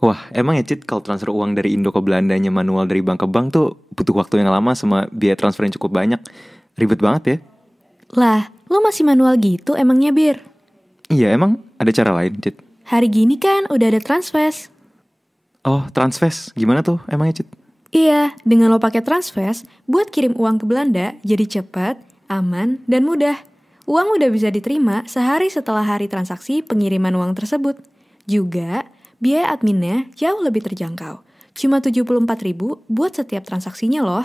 Wah, emang ya Cit, kalau transfer uang dari Indo ke Belandanya manual dari bank ke bank tuh butuh waktu yang lama sama biaya transfer yang cukup banyak. Ribet banget ya. Lah, lo masih manual gitu emangnya, Bir? Iya, emang ada cara lain, Cit? Hari gini kan udah ada Transfast. Oh, Transfest. Gimana tuh emangnya, Cit? Iya, dengan lo pakai Transfast, buat kirim uang ke Belanda jadi cepat, aman, dan mudah. Uang udah bisa diterima sehari setelah hari transaksi pengiriman uang tersebut. Juga, biaya adminnya jauh lebih terjangkau. Cuma 74.000 buat setiap transaksinya loh.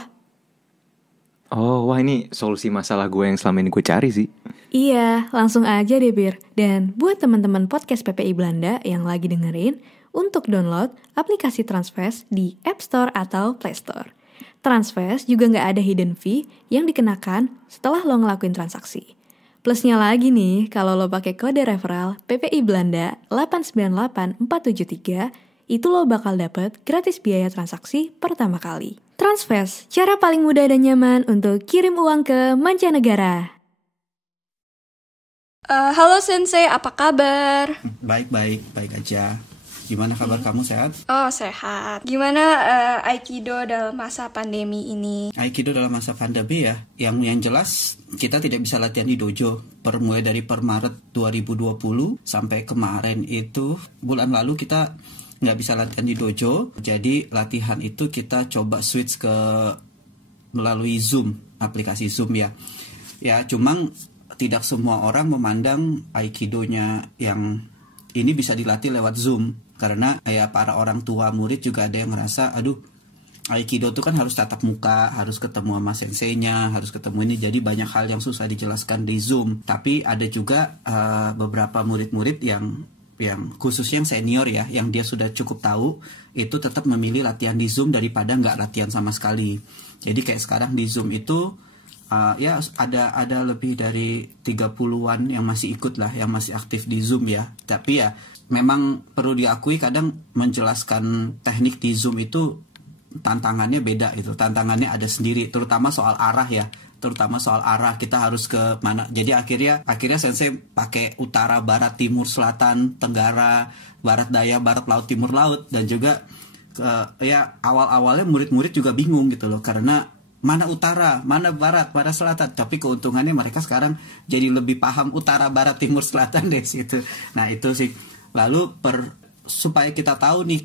Oh, wah ini solusi masalah gue yang selama ini gue cari sih. Iya, langsung aja deh Bir. Dan buat teman-teman podcast PPI Belanda yang lagi dengerin, untuk download aplikasi Transfast di App Store atau Play Store. Transfast juga nggak ada hidden fee yang dikenakan setelah lo ngelakuin transaksi. Plusnya lagi nih, kalau lo pakai kode referral PPI Belanda 898473, itu lo bakal dapet gratis biaya transaksi pertama kali. Transfast, cara paling mudah dan nyaman untuk kirim uang ke mancanegara. Halo Sensei, apa kabar? Baik aja. Gimana kabar kamu, sehat? Oh, sehat. Gimana Aikido dalam masa pandemi ini? Aikido dalam masa pandemi ya, yang jelas kita tidak bisa latihan di dojo. Mulai dari per Maret 2020 sampai kemarin itu, bulan lalu kita nggak bisa latihan di dojo. Jadi latihan itu kita coba switch ke melalui Zoom, aplikasi Zoom ya. Ya, cuma tidak semua orang memandang Aikidonya yang ini bisa dilatih lewat Zoom. Karena ya para orang tua murid juga ada yang ngerasa, aduh, Aikido itu kan harus tatap muka, harus ketemu sama senseinya, harus ketemu ini. Jadi banyak hal yang susah dijelaskan di Zoom. Tapi ada juga beberapa murid-murid yang khususnya yang senior ya, yang dia sudah cukup tahu, itu tetap memilih latihan di Zoom daripada nggak latihan sama sekali. Jadi kayak sekarang di Zoom itu ya ada lebih dari 30-an yang masih ikut lah, yang masih aktif di Zoom ya. Tapi ya memang perlu diakui kadang menjelaskan teknik di Zoom itu tantangannya beda gitu. Tantangannya ada sendiri, terutama soal arah ya. Terutama soal arah, kita harus ke mana. Jadi akhirnya sensei pakai utara, barat, timur, selatan, tenggara, barat daya, barat laut, timur laut. Dan juga ya awal-awalnya murid-murid juga bingung gitu loh, karena mana utara, mana barat, mana selatan. Tapi keuntungannya mereka sekarang jadi lebih paham utara, barat, timur, selatan deh situ. Nah itu sih. Lalu supaya kita tahu nih,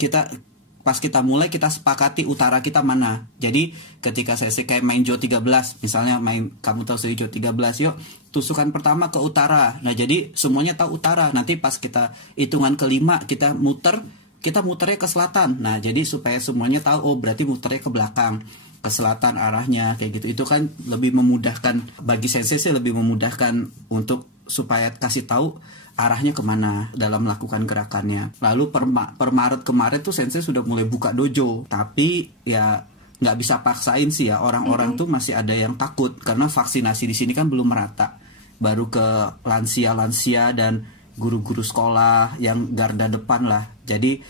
pas kita mulai kita sepakati utara kita mana. Jadi ketika saya kayak main Jo 13, misalnya kamu tahu sih Jo 13, yuk tusukan pertama ke utara. Nah jadi semuanya tahu utara. Nanti pas kita hitungan kelima kita muternya ke selatan. Nah jadi supaya semuanya tahu, oh berarti muternya ke belakang, ke selatan arahnya, kayak gitu. Itu kan lebih memudahkan bagi sensei sih, lebih memudahkan untuk supaya kasih tahu arahnya kemana dalam melakukan gerakannya. Lalu per Maret kemarin tuh sensei sudah mulai buka dojo, tapi ya nggak bisa paksain sih ya, orang-orang tuh masih ada yang takut karena vaksinasi di sini kan belum merata, baru ke lansia-lansia dan guru-guru sekolah yang garda depan lah. Jadi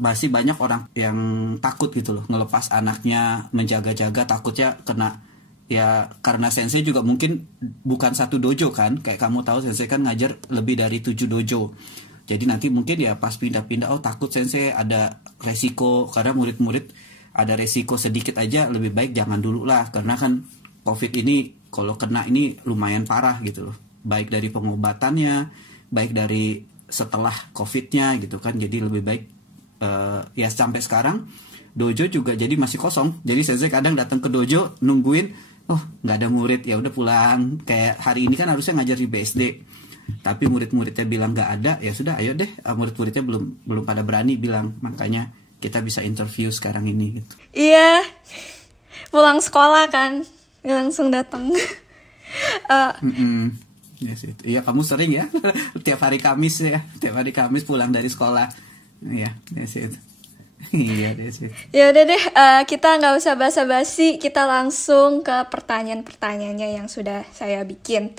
masih banyak orang yang takut gitu loh ngelepas anaknya, menjaga-jaga, takutnya kena. Ya karena sensei juga mungkin bukan satu dojo kan, kayak kamu tahu sensei kan ngajar lebih dari 7 dojo. Jadi nanti mungkin ya pas pindah-pindah, oh takut sensei ada resiko, karena murid-murid ada resiko sedikit aja, lebih baik jangan dulu lah. Karena kan COVID ini kalau kena ini lumayan parah gitu loh, baik dari pengobatannya, baik dari setelah COVID-nya gitu kan. Jadi lebih baik ya sampai sekarang dojo juga jadi masih kosong. Jadi sensei kadang datang ke dojo nungguin, oh nggak ada murid, ya udah pulang. Kayak hari ini kan harusnya ngajar di BSD, tapi murid-muridnya bilang nggak ada, ya sudah ayo deh. Murid-muridnya belum pada berani bilang, makanya kita bisa interview sekarang ini gitu. Iya, pulang sekolah kan langsung datang. Yes, itu. Iya kamu sering ya tiap hari Kamis pulang dari sekolah. Iya, yes, itu. Iya deh sih. Ya udah deh, kita nggak usah basa-basi, kita langsung ke pertanyaan-pertanyaannya yang sudah saya bikin.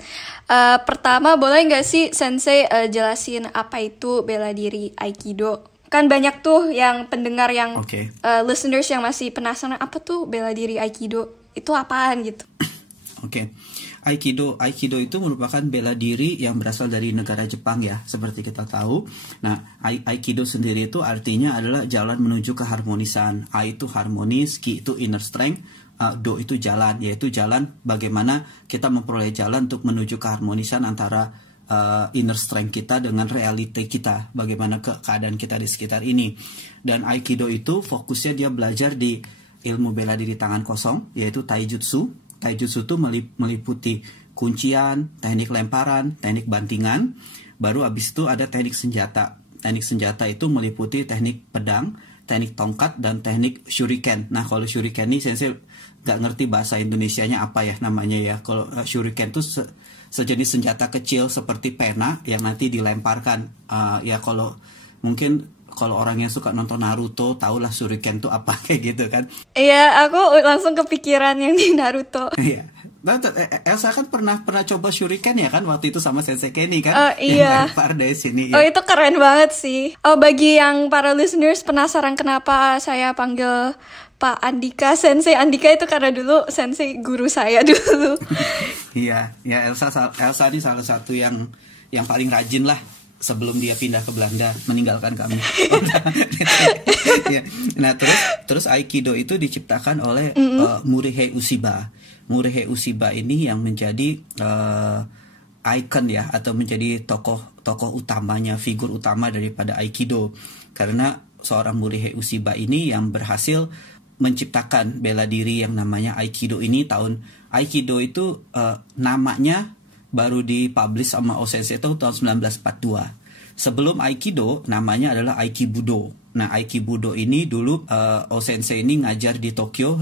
Pertama, boleh nggak sih Sensei jelasin apa itu bela diri Aikido? Kan banyak tuh yang pendengar yang listeners yang masih penasaran, apa tuh bela diri Aikido? Itu apaan gitu? Oke. Aikido itu merupakan bela diri yang berasal dari negara Jepang ya, seperti kita tahu. Nah, Aikido sendiri itu artinya adalah jalan menuju keharmonisan. Ai itu harmonis, Ki itu inner strength, Do itu jalan, yaitu jalan bagaimana kita memperoleh jalan untuk menuju keharmonisan antara inner strength kita dengan reality kita, bagaimana keadaan kita di sekitar ini. Dan Aikido itu fokusnya dia belajar di ilmu bela diri tangan kosong, yaitu Taijutsu. Taijutsu itu meliputi kuncian, teknik lemparan, teknik bantingan. Baru habis itu ada teknik senjata. Teknik senjata itu meliputi teknik pedang, teknik tongkat, dan teknik shuriken. Nah, kalau shuriken ini sensei nggak ngerti bahasa Indonesianya apa ya namanya ya. Kalau shuriken itu sejenis senjata kecil seperti pena yang nanti dilemparkan. Ya kalau mungkin kalau orang yang suka nonton Naruto tahulah shuriken itu apa kayak gitu kan. Iya, aku langsung kepikiran yang di Naruto. Iya. Elsa kan pernah coba shuriken ya kan waktu itu sama Sensei Kenny kan? Iya. Yang lempar dari sini. Oh, itu keren banget sih. Oh, bagi yang para listeners penasaran kenapa saya panggil Pak Andika, Sensei Andika itu karena dulu Sensei guru saya dulu. Iya, ya Elsa ini salah satu yang paling rajin lah sebelum dia pindah ke Belanda meninggalkan kami. Nah terus Aikido itu diciptakan oleh Morihei Ueshiba. Morihei Ueshiba ini yang menjadi icon ya, atau menjadi tokoh utamanya, figur utama daripada Aikido, karena seorang Morihei Ueshiba ini yang berhasil menciptakan bela diri yang namanya Aikido ini. Aikido itu namanya baru dipublish sama Osensei itu tahun 1942. Sebelum Aikido namanya adalah Aikibudo. Nah, Aikibudo ini dulu Osensei ini ngajar di Tokyo,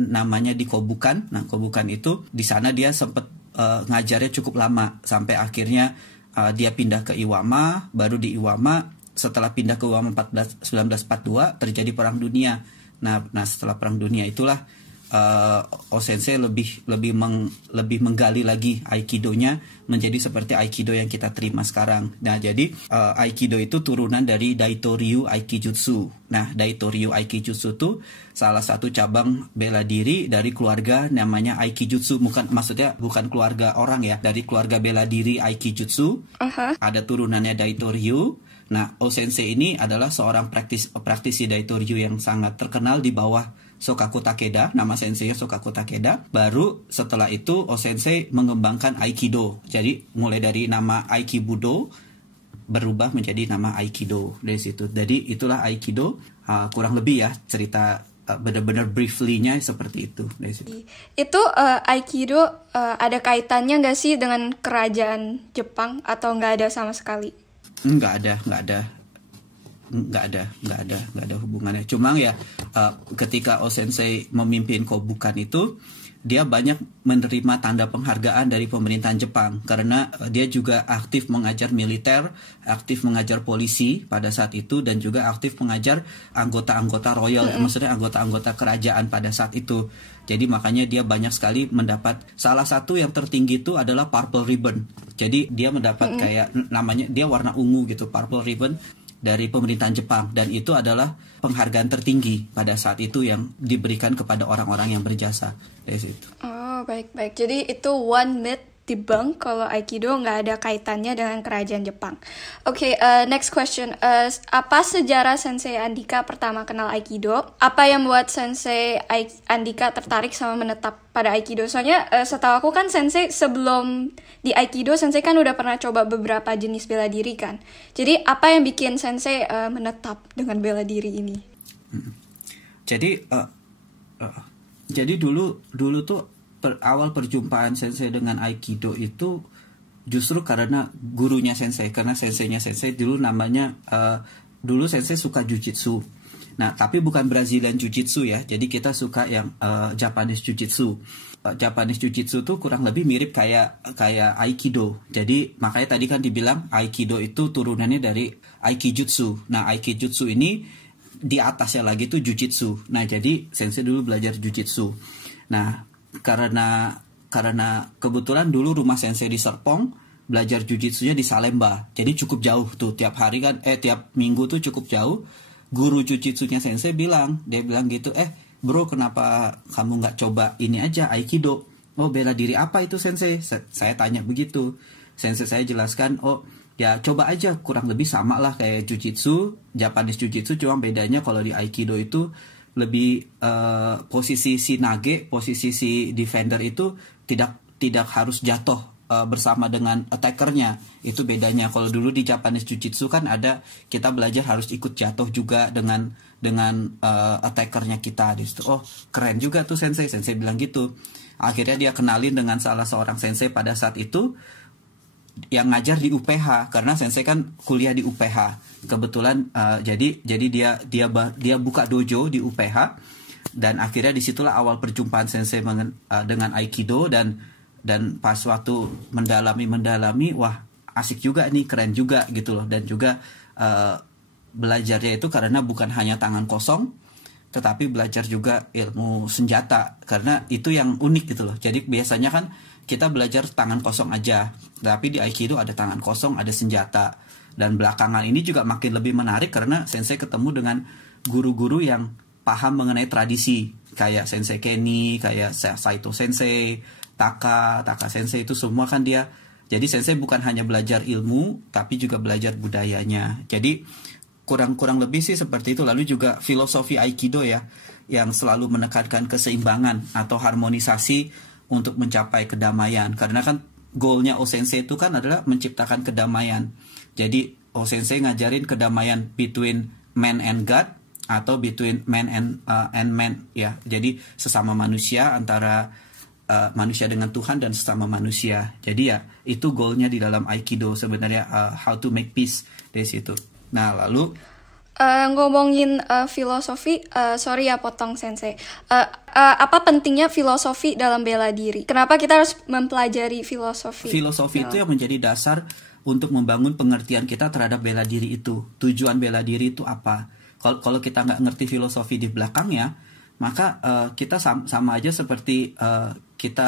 namanya di Kobukan. Nah, Kobukan itu di sana dia sempat ngajarnya cukup lama sampai akhirnya dia pindah ke Iwama. Baru di Iwama, setelah pindah ke Iwama 1942 terjadi perang dunia. Nah setelah perang dunia itulah Osensei lebih menggali lagi Aikidonya menjadi seperti Aikido yang kita terima sekarang. Nah, jadi Aikido itu turunan dari Daito Ryu Aikijutsu. Nah, Daito Ryu Aikijutsu itu salah satu cabang bela diri dari keluarga namanya Aikijutsu. Maksudnya bukan keluarga orang ya, dari keluarga bela diri Aikijutsu. Ada turunannya Daito Ryu. Nah, Osensei ini adalah seorang praktisi Daito Ryu yang sangat terkenal di bawah Shokaku Takeda, nama sensei Shokaku Takeda. Baru setelah itu Osensei mengembangkan Aikido. Jadi mulai dari nama Aikibudo berubah menjadi nama Aikido dari situ. Jadi itulah Aikido, kurang lebih ya cerita benar-benar briefly-nya seperti itu dari situ. Itu Aikido ada kaitannya nggak sih dengan kerajaan Jepang atau nggak ada sama sekali? Nggak ada hubungannya. Cuma ya ketika Osensei memimpin Kobukan itu, dia banyak menerima tanda penghargaan dari pemerintahan Jepang karena dia juga aktif mengajar militer, aktif mengajar polisi pada saat itu, dan juga aktif mengajar anggota-anggota royal, maksudnya anggota-anggota kerajaan pada saat itu. Jadi makanya dia banyak sekali mendapat, salah satu yang tertinggi itu adalah Purple Ribbon. Jadi dia mendapat kayak namanya, dia warna ungu gitu, Purple Ribbon dari pemerintahan Jepang, dan itu adalah penghargaan tertinggi pada saat itu yang diberikan kepada orang-orang yang berjasa dari situ. Oh, baik. Jadi itu one myth debunk kalau Aikido nggak ada kaitannya dengan kerajaan Jepang. Oke, next question. Apa sejarah Sensei Andika pertama kenal Aikido? Apa yang membuat Sensei Andika tertarik sama menetap pada Aikido? Soalnya setahu aku kan Sensei sebelum di Aikido, Sensei kan udah pernah coba beberapa jenis bela diri kan. Jadi apa yang bikin Sensei menetap dengan bela diri ini? Jadi dulu tuh awal perjumpaan Sensei dengan Aikido itu justru karena gurunya Sensei, karena senseinya Sensei dulu namanya dulu Sensei suka Jujitsu. Nah, tapi bukan Brazilian Jiu-Jitsu ya. Jadi kita suka yang Japanese Jiu-Jitsu. Japanese Jiu-Jitsu tuh kurang lebih mirip kayak Aikido. Jadi makanya tadi kan dibilang Aikido itu turunannya dari Aikijutsu. Nah, Aikijutsu ini di atasnya lagi tuh Jiu-Jitsu. Nah, jadi Sensei dulu belajar Jiu-Jitsu. Nah, karena kebetulan dulu rumah Sensei di Serpong, belajar Jiu-Jitsunya di Salemba. Jadi cukup jauh tuh, tiap minggu tuh cukup jauh. Guru Jiu-Jitsunya Sensei dia bilang gitu, bro, kenapa kamu nggak coba ini aja Aikido? oh bela diri apa itu sensei? Saya tanya begitu. Sensei saya jelaskan, oh ya coba aja, kurang lebih sama lah kayak jujitsu, Japanese jujitsu, cuma bedanya kalau di aikido itu lebih posisi si nage, posisi si defender itu tidak harus jatuh bersama dengan attackernya. Itu bedanya. Kalau dulu di Japanese jujitsu kan ada, kita belajar harus ikut jatuh juga dengan attackernya kita. Di situ, oh keren juga tuh sensei bilang gitu. Akhirnya dia kenalin dengan salah seorang sensei pada saat itu yang ngajar di UPH, karena sensei kan kuliah di UPH kebetulan. Jadi dia buka dojo di UPH, dan akhirnya disitulah awal perjumpaan sensei dengan aikido, dan pas waktu mendalami, wah asik juga nih, keren juga gitu loh. Dan juga belajarnya itu karena bukan hanya tangan kosong, tetapi belajar juga ilmu senjata, karena itu yang unik gitu loh. Jadi biasanya kan kita belajar tangan kosong aja, tapi di aikido ada tangan kosong, ada senjata. Dan belakangan ini juga makin lebih menarik karena sensei ketemu dengan guru-guru yang paham mengenai tradisi, kayak Sensei Kenny, kayak Saito Sensei, Taka Sensei, itu semua kan dia. Jadi sensei bukan hanya belajar ilmu, tapi juga belajar budayanya. Jadi kurang lebih sih seperti itu. Lalu juga filosofi aikido ya, yang selalu menekankan keseimbangan atau harmonisasi untuk mencapai kedamaian. Karena kan goalnya O-sensei itu kan adalah menciptakan kedamaian. Jadi O-sensei ngajarin kedamaian between man and God, atau between man and man ya. Jadi sesama manusia, antara manusia dengan Tuhan dan sesama manusia. Jadi ya itu goalnya di dalam aikido sebenarnya, how to make peace dari situ. Nah lalu ngomongin filosofi, sorry ya potong sensei. Apa pentingnya filosofi dalam bela diri? Kenapa kita harus mempelajari filosofi? Filosofi itu yang menjadi dasar untuk membangun pengertian kita terhadap bela diri itu. Tujuan bela diri itu apa? Kalau kita nggak ngerti filosofi di belakangnya, maka kita sama aja seperti kita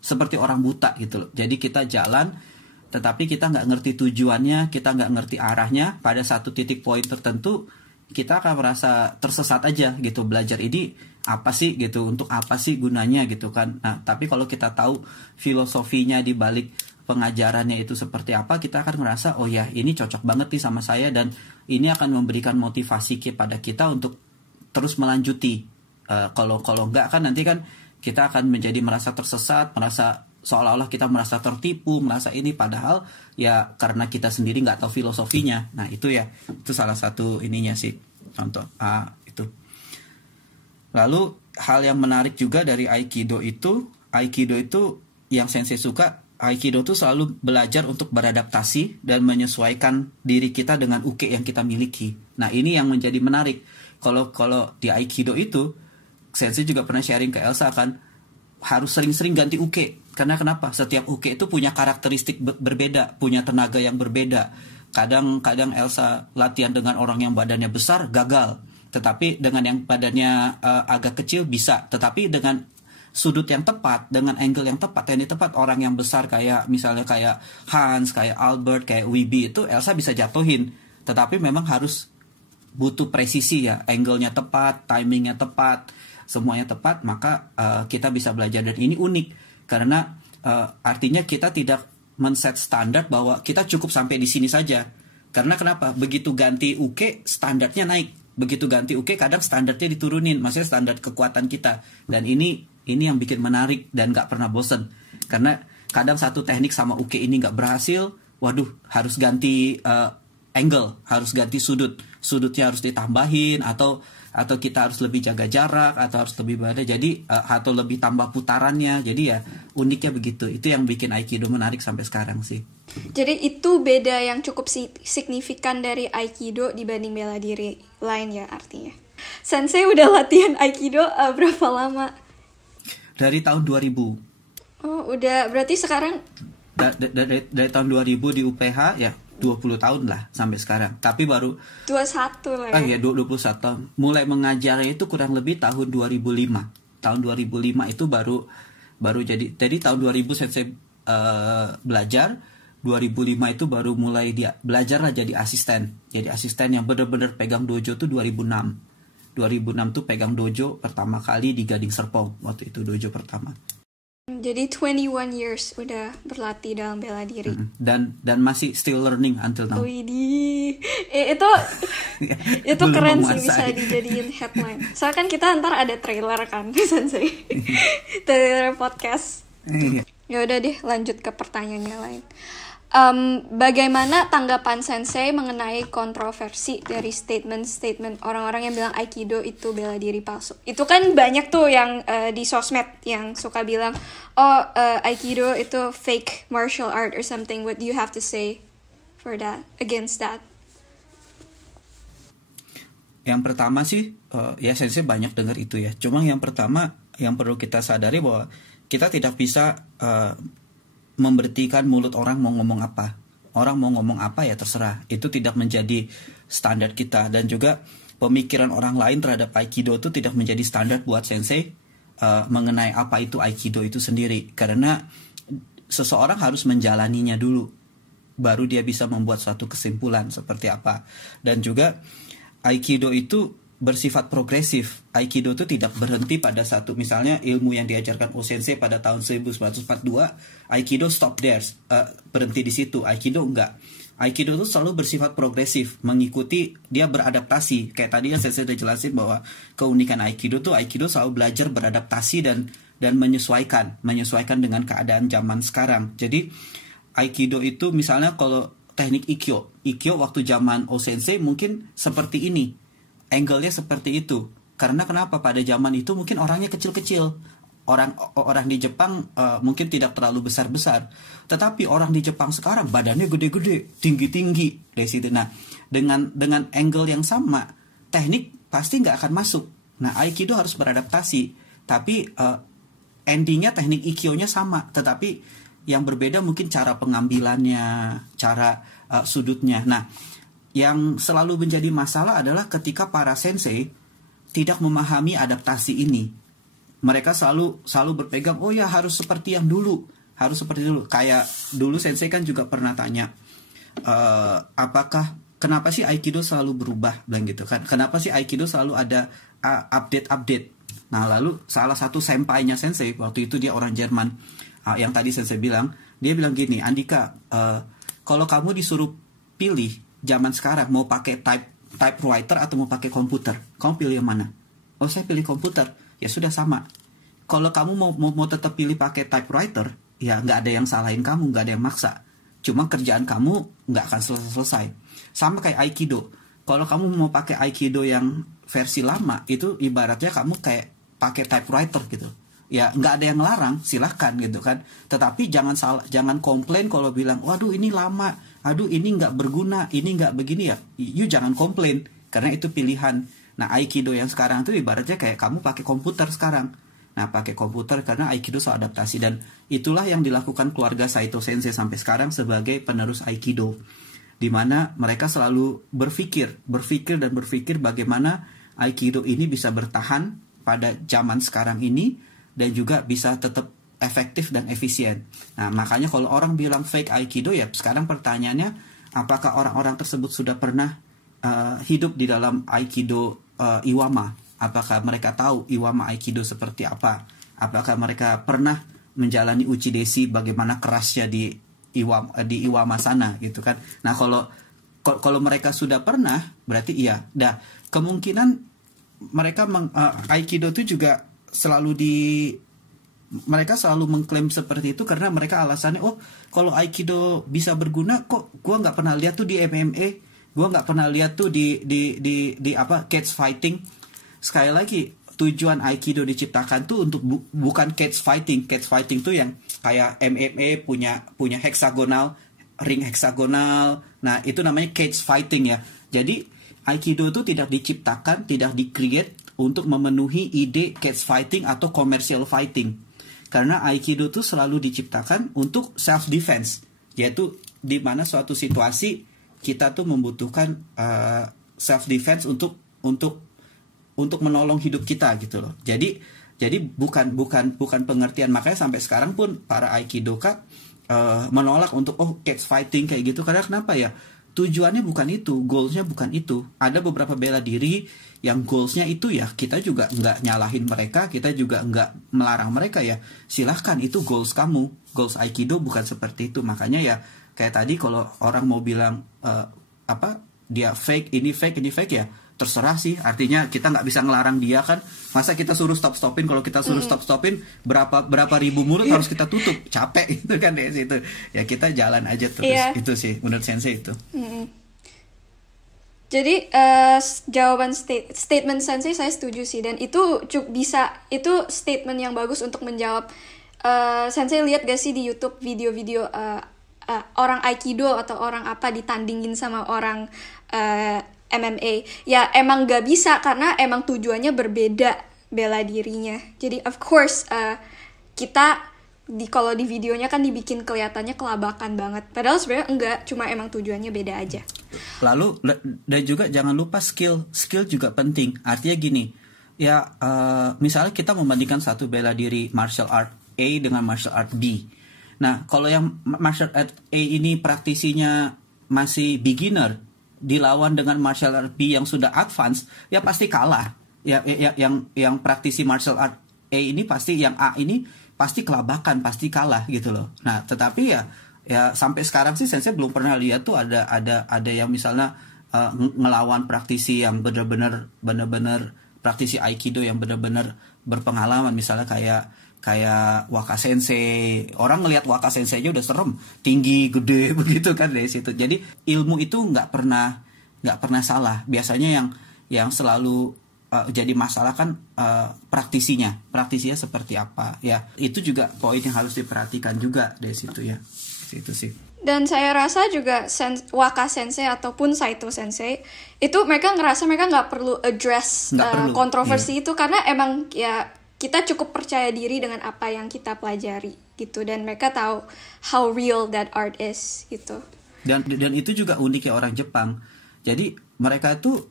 seperti orang buta gitu loh. Jadi kita jalan, tetapi kita nggak ngerti tujuannya, kita nggak ngerti arahnya. Pada satu titik poin tertentu, kita akan merasa tersesat aja gitu. Belajar ini apa sih gitu, untuk apa sih gunanya gitu kan. Nah, tapi kalau kita tahu filosofinya di balik pengajarannya itu seperti apa, kita akan merasa, oh ya ini cocok banget nih sama saya, dan ini akan memberikan motivasi kepada kita untuk terus melanjuti. Kalau enggak kan nanti kan kita akan menjadi merasa tersesat, merasa seolah-olah kita merasa tertipu, merasa ini, padahal ya karena kita sendiri nggak tahu filosofinya. Nah itu salah satu ininya sih, contoh itu. Lalu hal yang menarik juga dari aikido itu yang sensei suka, aikido itu selalu belajar untuk beradaptasi dan menyesuaikan diri kita dengan uke yang kita miliki. Nah ini yang menjadi menarik. Kalau di aikido itu, sensei juga pernah sharing ke Elsa kan, harus sering-sering ganti uke. Karena kenapa? Setiap uke itu punya karakteristik berbeda, punya tenaga yang berbeda. Kadang Elsa latihan dengan orang yang badannya besar, gagal. Tetapi dengan yang badannya agak kecil bisa. Tetapi dengan sudut yang tepat, dengan angle yang tepat, teknik tepat, orang yang besar kayak misalnya kayak Hans, kayak Albert, kayak Wibi, itu Elsa bisa jatuhin. Tetapi memang harus butuh presisi ya, angle-nya tepat, timingnya tepat, semuanya tepat, maka kita bisa belajar. Dan ini unik karena artinya kita tidak men-set standar bahwa kita cukup sampai di sini saja. Karena kenapa? Begitu ganti uke, standarnya naik. Begitu ganti uke, kadang standarnya diturunin, maksudnya standar kekuatan kita. Dan ini yang bikin menarik dan gak pernah bosen. Karena kadang satu teknik sama uke ini gak berhasil, waduh harus ganti angle, harus ganti sudutnya harus ditambahin, atau kita harus lebih jaga jarak, atau harus lebih pada, jadi atau lebih tambah putarannya. Jadi ya uniknya begitu. Itu yang bikin aikido menarik sampai sekarang sih. Jadi itu beda yang cukup signifikan dari aikido dibanding bela diri lain ya artinya. Sensei udah latihan aikido berapa lama? Dari tahun 2000. Oh udah, berarti sekarang dari tahun 2000 di UPH ya 20 tahun lah sampai sekarang. Tapi baru 21 lah ya. 21 tahun. Mulai mengajarnya itu kurang lebih tahun 2005. Tahun 2005 itu baru jadi tahun 2000 sensei belajar. 2005 itu baru mulai dia belajar lah jadi asisten. Jadi asisten yang benar-benar pegang dojo tuh 2006. 2006 tuh pegang dojo pertama kali di Gading Serpong, waktu itu dojo pertama. Jadi 21 years udah berlatih dalam bela diri. Dan masih still learning until now. Widih, itu Belum keren sih, menguasai. bisa dijadiin headline. Soalnya kan kita ntar ada trailer kan, Sensei. Trailer podcast. Iya. Ya udah deh, lanjut ke pertanyaannya lain. Bagaimana tanggapan Sensei mengenai kontroversi dari statement-statement orang-orang yang bilang Aikido itu bela diri palsu? Itu kan banyak tuh yang di sosmed yang suka bilang, Aikido itu fake martial art or something. What do you have to say for that, against that? Yang pertama sih, ya Sensei banyak dengar itu ya. Cuma yang pertama yang perlu kita sadari bahwa kita tidak bisa memberhentikan mulut orang mau ngomong apa. Orang mau ngomong apa ya terserah. Itu tidak menjadi standar kita. Dan juga pemikiran orang lain terhadap Aikido itu tidak menjadi standar buat Sensei mengenai apa itu Aikido itu sendiri. Karena seseorang harus menjalaninya dulu, baru dia bisa membuat suatu kesimpulan seperti apa. Dan juga Aikido itu bersifat progresif. Aikido itu tidak berhenti pada satu, misalnya ilmu yang diajarkan O-sensei pada tahun 1942, Aikido stop there, berhenti di situ. Aikido enggak. Aikido itu selalu bersifat progresif, mengikuti, dia beradaptasi. Kayak tadi yang saya sudah jelasin bahwa keunikan Aikido tuh, Aikido selalu belajar beradaptasi dan menyesuaikan dengan keadaan zaman sekarang. Jadi Aikido itu misalnya kalau teknik Ikkyo waktu zaman O-sensei mungkin seperti ini. Angle-nya seperti itu. Karena kenapa? Pada zaman itu mungkin orangnya kecil-kecil. Orang di Jepang mungkin tidak terlalu besar-besar. Tetapi orang di Jepang sekarang badannya gede-gede, tinggi-tinggi. Dari situ. Nah, dengan angle yang sama, teknik pasti nggak akan masuk. Nah, Aikido harus beradaptasi. Tapi endingnya teknik Ikkyo-nya sama. Tetapi yang berbeda mungkin cara pengambilannya, cara sudutnya. Nah, yang selalu menjadi masalah adalah ketika para sensei tidak memahami adaptasi ini. Mereka selalu berpegang, oh ya harus seperti yang dulu, harus seperti dulu. Kayak dulu sensei kan juga pernah tanya, kenapa sih Aikido selalu berubah, bilang gitu kan? Kenapa sih Aikido selalu ada update? Nah lalu salah satu senpainya sensei, waktu itu dia orang Jerman, yang tadi sensei bilang, dia bilang gini, Andika, kalau kamu disuruh pilih zaman sekarang mau pakai typewriter atau mau pakai komputer, kamu pilih yang mana? Oh saya pilih komputer. Ya sudah sama. Kalau kamu mau tetap pilih pakai typewriter, ya nggak ada yang salahin kamu, nggak ada yang maksa. Cuma kerjaan kamu nggak akan selesai. Sama kayak Aikido. Kalau kamu mau pakai Aikido yang versi lama, itu ibaratnya kamu kayak pakai typewriter gitu. Ya nggak ada yang ngelarang, silahkan gitu kan. Tetapi jangan komplain kalau bilang, waduh ini lama, aduh ini nggak berguna, ini nggak begini ya. You jangan komplain, karena itu pilihan. Nah Aikido yang sekarang itu ibaratnya kayak kamu pakai komputer sekarang. Nah pakai komputer karena Aikido soal adaptasi. Dan itulah yang dilakukan keluarga Saito Sensei sampai sekarang sebagai penerus Aikido. Dimana mereka selalu berpikir bagaimana Aikido ini bisa bertahan pada zaman sekarang ini. Dan juga bisa tetap efektif dan efisien. Nah makanya kalau orang bilang fake Aikido, ya sekarang pertanyaannya, apakah orang-orang tersebut sudah pernah hidup di dalam Aikido Iwama? Apakah mereka tahu Iwama Aikido seperti apa? Apakah mereka pernah menjalani uchideshi bagaimana kerasnya di Iwama sana gitu kan? Nah kalau mereka sudah pernah, berarti iya. Nah kemungkinan mereka Aikido itu juga mereka selalu mengklaim seperti itu karena mereka alasannya, oh kalau Aikido bisa berguna, kok gue nggak pernah lihat tuh di MMA, gue nggak pernah lihat tuh di cage fighting. Sekali lagi, tujuan Aikido diciptakan tuh untuk bukan cage fighting. Cage fighting tuh yang kayak MMA punya heksagonal, ring heksagonal. Nah itu namanya cage fighting ya. Jadi Aikido itu tidak diciptakan, tidak di-create untuk memenuhi ide cage fighting atau commercial fighting. Karena Aikido itu selalu diciptakan untuk self defense, yaitu di mana suatu situasi kita tuh membutuhkan self defense untuk menolong hidup kita gitu loh. Jadi bukan pengertian, makanya sampai sekarang pun para Aikidoka menolak untuk cage fighting kayak gitu. Karena kenapa ya? Cage fighting itu kan sebenarnya adalah tujuannya bukan itu, goalsnya bukan itu. Ada beberapa bela diri yang goalsnya itu ya, kita juga nggak nyalahin mereka, kita juga nggak melarang mereka ya. Silahkan, itu goals kamu. Goals Aikido bukan seperti itu. Makanya ya kayak tadi kalau orang mau bilang dia fake ini fake ya, terserah sih. Artinya kita nggak bisa ngelarang dia kan. Masa kita suruh stopin? Kalau kita suruh stopin, berapa ribu mulut harus kita tutup, capek itu kan dari situ. Ya kita jalan aja terus. Itu sih menurut Sensei itu. Jadi jawaban statement Sensei saya setuju sih, dan itu itu statement yang bagus untuk menjawab. Sensei lihat gak sih di YouTube video-video orang Aikido atau orang apa ditandingin sama orang MMA? Ya emang gak bisa karena emang tujuannya berbeda bela dirinya. Jadi of course kita kalau di videonya kan dibikin kelihatannya kelabakan banget. Padahal sebenarnya enggak, cuma emang tujuannya beda aja. Lalu dan juga jangan lupa skill juga penting. Artinya gini, ya misalnya kita membandingkan satu bela diri martial art A dengan martial art B. Nah, kalau yang martial art A ini praktisinya masih beginner dilawan dengan martial art B yang sudah advance, ya pasti kalah. Ya yang praktisi martial art A ini pasti, yang A ini pasti kelabakan, pasti kalah gitu loh. Nah, tetapi ya sampai sekarang sih Sensei belum pernah lihat tuh ada yang misalnya ngelawan praktisi yang benar-benar praktisi Aikido yang benar-benar berpengalaman, misalnya kayak Waka Sensei. Orang ngelihat Waka Sensei aja udah serem, tinggi, gede begitu kan dari situ. Jadi ilmu itu nggak pernah salah. Biasanya yang selalu jadi masalah kan praktisinya seperti apa ya. Itu juga poin yang harus diperhatikan juga dari situ ya. Itu sih. Dan saya rasa juga Waka Sensei ataupun Saito Sensei itu mereka ngerasa mereka nggak perlu address kontroversi itu, karena emang ya kita cukup percaya diri dengan apa yang kita pelajari gitu, dan mereka tahu how real that art is gitu. Dan itu juga uniknya orang Jepang. Jadi mereka itu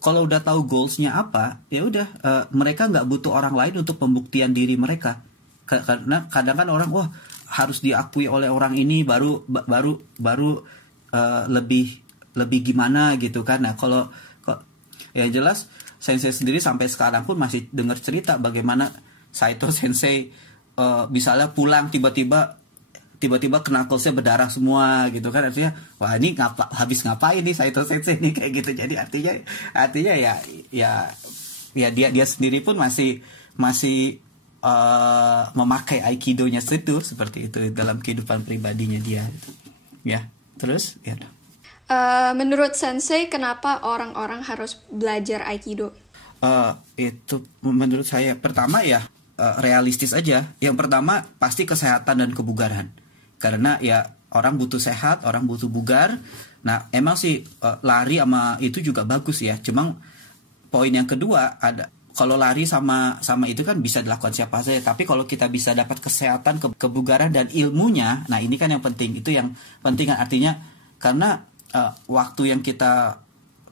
kalau udah tahu goalsnya apa, ya udah mereka nggak butuh orang lain untuk pembuktian diri mereka. Karena kadang kan orang harus diakui oleh orang ini baru lebih gimana gitu kan. Nah kalau ya jelas Sensei sendiri sampai sekarang pun masih dengar cerita bagaimana Saito Sensei misalnya pulang tiba-tiba knuckles-nya berdarah semua gitu kan. Artinya wah ini habis ngapain nih Saito Sensei nih kayak gitu. Jadi artinya ya dia sendiri pun masih memakai Aikido-nya itu seperti itu dalam kehidupan pribadinya dia. Ya, terus ya. Menurut Sensei, kenapa orang-orang harus belajar Aikido? Itu menurut saya pertama ya realistis aja. Yang pertama pasti kesehatan dan kebugaran. Karena ya orang butuh sehat, orang butuh bugar. Nah emang sih lari sama itu juga bagus ya. Cuma poin yang kedua ada, kalau lari sama itu kan bisa dilakukan siapa saja. Tapi kalau kita bisa dapat kesehatan, kebugaran dan ilmunya, nah ini kan yang penting. Itu yang penting kan, artinya karena waktu yang kita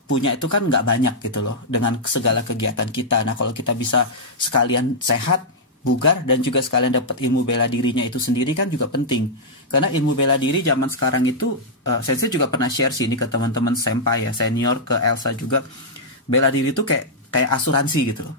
punya itu kan nggak banyak gitu loh dengan segala kegiatan kita. Nah kalau kita bisa sekalian sehat, bugar, dan juga sekalian dapat ilmu bela dirinya itu sendiri kan juga penting. Karena ilmu bela diri zaman sekarang itu Sensei juga pernah share sini ke teman-teman senpai ya, senior, ke Elsa juga. Bela diri itu kayak asuransi gitu loh.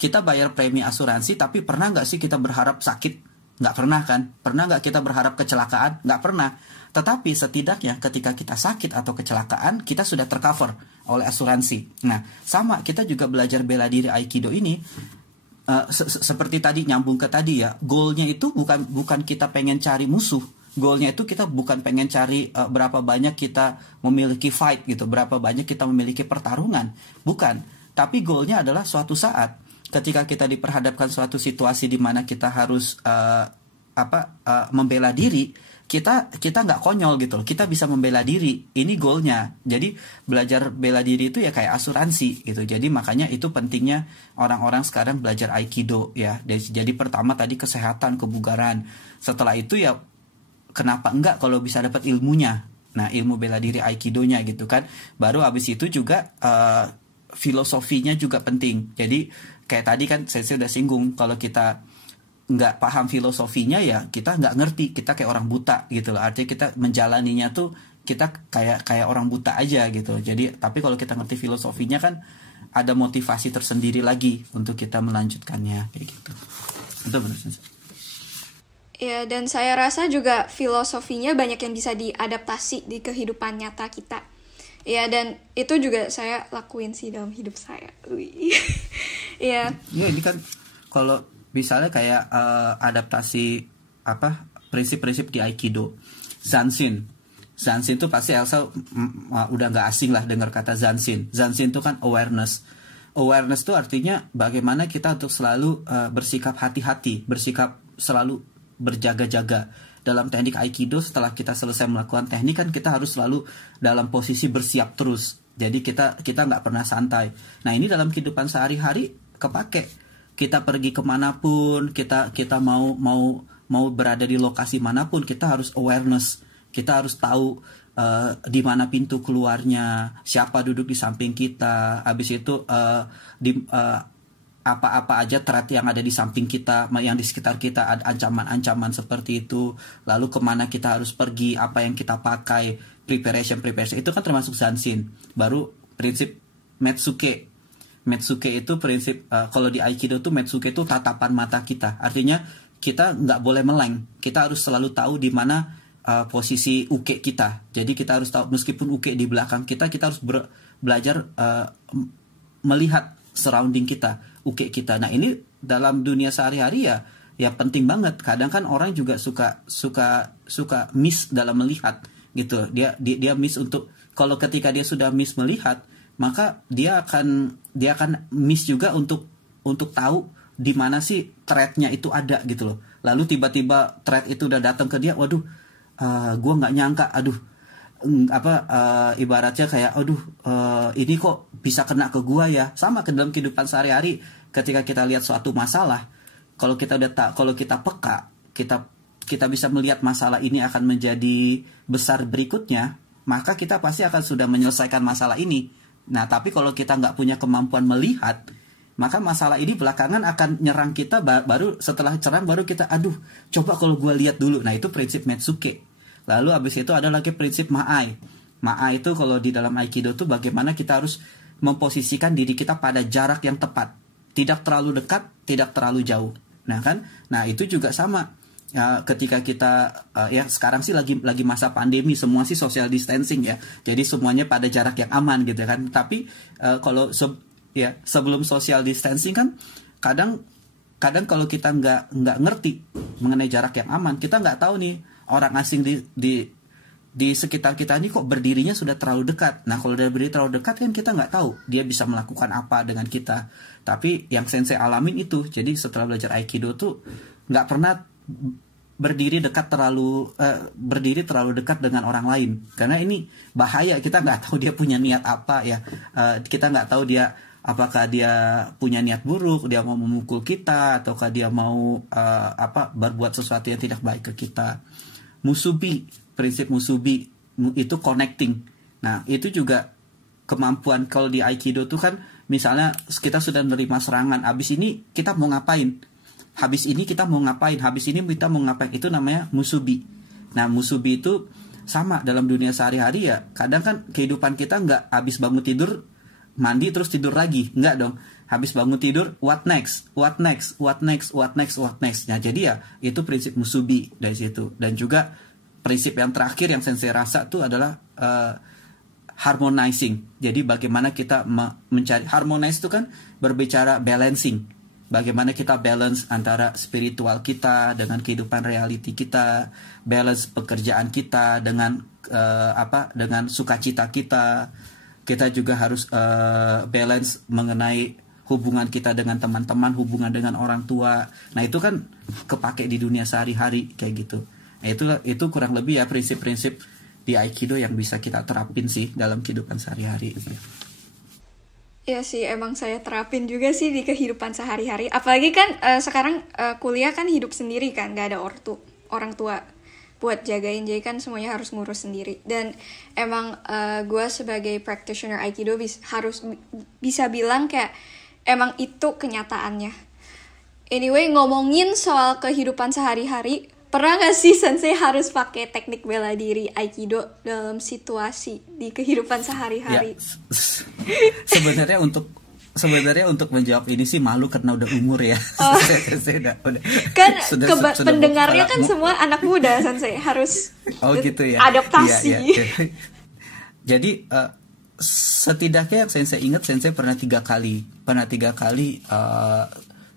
Kita bayar premi asuransi, tapi pernah nggak sih kita berharap sakit? Nggak pernah kan? Pernah nggak kita berharap kecelakaan? Nggak pernah. Tetapi setidaknya ketika kita sakit atau kecelakaan, kita sudah tercover oleh asuransi. Nah, sama kita juga belajar bela diri Aikido ini. Seperti tadi, nyambung ke tadi ya, goalnya itu bukan kita pengen cari musuh. Goalnya itu kita bukan pengen cari berapa banyak kita memiliki fight gitu, berapa banyak kita memiliki pertarungan. Bukan. Tapi goalnya adalah suatu saat ketika kita diperhadapkan suatu situasi di mana kita harus membela diri, kita nggak konyol gitu loh, kita bisa membela diri. Ini goalnya. Jadi belajar bela diri itu ya kayak asuransi gitu. Jadi makanya itu pentingnya orang-orang sekarang belajar Aikido ya. Jadi pertama tadi kesehatan, kebugaran. Setelah itu ya kenapa enggak kalau bisa dapat ilmunya. Nah ilmu bela diri Aikidonya gitu kan. Baru abis itu juga filosofinya juga penting. Jadi kayak tadi kan saya sudah singgung, kalau kita nggak paham filosofinya ya kita nggak ngerti, kita kayak orang buta gitu loh. Artinya kita menjalaninya tuh kita kayak orang buta aja gitu. Jadi tapi kalau kita ngerti filosofinya kan ada motivasi tersendiri lagi untuk kita melanjutkannya kayak gitu. Itu benar. Ya, dan saya rasa juga filosofinya banyak yang bisa diadaptasi di kehidupan nyata kita. Ya, dan itu juga saya lakuin sih dalam hidup saya. Ya. Ya, ini kan kalau misalnya kayak adaptasi prinsip-prinsip di Aikido. Zanshin tuh pasti Elsa udah nggak asing lah dengar kata Zanshin. Zanshin tuh kan awareness. Awareness tuh artinya bagaimana kita untuk selalu bersikap hati-hati, bersikap selalu berjaga-jaga. Dalam teknik Aikido, setelah kita selesai melakukan teknik kan kita harus selalu dalam posisi bersiap terus. Jadi kita nggak pernah santai. Nah ini dalam kehidupan sehari-hari kepake. Kita pergi kemanapun, kita mau berada di lokasi manapun, kita harus awareness. Kita harus tahu di mana pintu keluarnya, siapa duduk di samping kita, habis itu apa-apa aja threat yang ada di samping kita, yang di sekitar kita, ada ancaman-ancaman seperti itu, lalu kemana kita harus pergi, apa yang kita pakai, preparation itu kan termasuk Zanshin. Baru prinsip Metsuke itu prinsip kalau di Aikido tuh Metsuke itu tatapan mata kita, artinya kita nggak boleh meleng, kita harus selalu tahu di mana posisi uke kita. Jadi kita harus tahu meskipun uke di belakang kita harus belajar melihat surrounding kita, uke kita. Nah ini dalam dunia sehari-hari ya penting banget. Kadang kan orang juga suka miss dalam melihat gitu. Dia miss untuk, kalau ketika dia sudah miss melihat, maka dia akan miss juga untuk tahu di mana sih threat-nya itu ada gitu loh. Lalu tiba-tiba threat itu udah datang ke dia, waduh, gue nggak nyangka, ibaratnya kayak ini kok bisa kena ke gua ya. Sama ke dalam kehidupan sehari-hari, ketika kita lihat suatu masalah, kalau kita peka, kita bisa melihat masalah ini akan menjadi besar berikutnya, maka kita pasti akan sudah menyelesaikan masalah ini. Nah tapi kalau kita nggak punya kemampuan melihat, maka masalah ini belakangan akan nyerang kita, baru setelah serang baru kita coba kalau gua lihat dulu. Nah itu prinsip Metsuke. Lalu habis itu ada lagi prinsip Ma'ai. Ma'ai itu kalau di dalam Aikido tuh bagaimana kita harus memposisikan diri kita pada jarak yang tepat. Tidak terlalu dekat, tidak terlalu jauh. Nah itu juga sama. Ketika kita ya sekarang sih lagi masa pandemi, semua sih social distancing ya. Jadi semuanya pada jarak yang aman gitu kan. Tapi kalau sebelum social distancing kan kadang kalau kita nggak ngerti mengenai jarak yang aman, kita nggak tahu nih orang asing di sekitar kita ini kok berdirinya sudah terlalu dekat. Nah kalau dia berdiri terlalu dekat kan kita nggak tahu dia bisa melakukan apa dengan kita. Tapi yang sensei alamin itu, jadi setelah belajar Aikido tuh nggak pernah berdiri terlalu dekat dengan orang lain, karena ini bahaya. Kita nggak tahu dia punya niat apa ya. Kita nggak tahu dia apakah dia punya niat buruk, dia mau memukul kita, ataukah dia mau berbuat sesuatu yang tidak baik ke kita. Prinsip Musubi itu connecting. Nah itu juga kemampuan. Kalau di Aikido tuh kan misalnya kita sudah menerima serangan, habis ini kita mau ngapain, habis ini kita mau ngapain, itu namanya Musubi. Nah Musubi itu sama dalam dunia sehari-hari ya. Kadang kan kehidupan kita nggak habis bangun tidur mandi terus tidur lagi, nggak dong. Habis bangun tidur, what next. Nah jadi ya itu prinsip Musubi dari situ. Dan juga prinsip yang terakhir yang sensei rasa tuh adalah harmonizing. Jadi bagaimana kita mencari, harmonize itu kan berbicara balancing. Bagaimana kita balance antara spiritual kita dengan kehidupan reality kita, balance pekerjaan kita dengan dengan sukacita kita. Kita juga harus balance mengenai hubungan kita dengan teman-teman, hubungan dengan orang tua. Nah itu kan kepake di dunia sehari-hari kayak gitu. Nah itu kurang lebih ya prinsip-prinsip di Aikido yang bisa kita terapin sih dalam kehidupan sehari-hari. Ya sih, emang saya terapin juga sih di kehidupan sehari-hari. Apalagi kan sekarang kuliah kan hidup sendiri kan, gak ada orang tua buat jagain, jadi kan semuanya harus ngurus sendiri. Dan emang gue sebagai practitioner Aikido harus bisa bilang kayak emang itu kenyataannya. Anyway, ngomongin soal kehidupan sehari-hari, Pernah nggak sih Sensei harus pakai teknik bela diri Aikido dalam situasi di kehidupan sehari-hari? Sebenarnya untuk menjawab ini sih malu karena udah umur ya. Kan pendengarnya kan semua anak muda Sensei, harus gitu ya. Adaptasi. Iya. Jadi setidaknya yang Sensei ingat, Sensei pernah tiga kali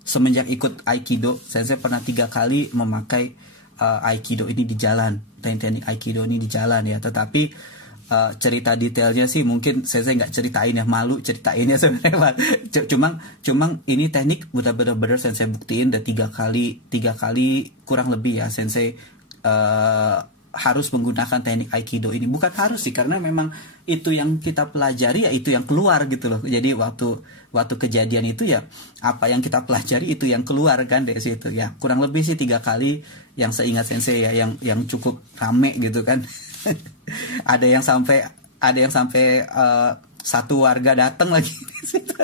semenjak ikut Aikido, Sensei pernah 3 kali memakai Aikido ini di jalan, teknik Aikido ini di jalan ya. Tetapi cerita detailnya sih mungkin saya nggak ceritain ya, malu ceritainnya sebenarnya. Cuma ini teknik benar-benar Sensei buktiin udah 3 kali kurang lebih ya Sensei harus menggunakan teknik Aikido ini. Bukan harus sih, karena memang itu yang kita pelajari ya itu yang keluar gitu loh. Jadi waktu kejadian itu ya apa yang kita pelajari itu yang keluar kan dari situ ya. Kurang lebih sih 3 kali yang seingat Sensei ya, yang cukup rame gitu kan. ada yang sampai satu warga datang lagi di situ.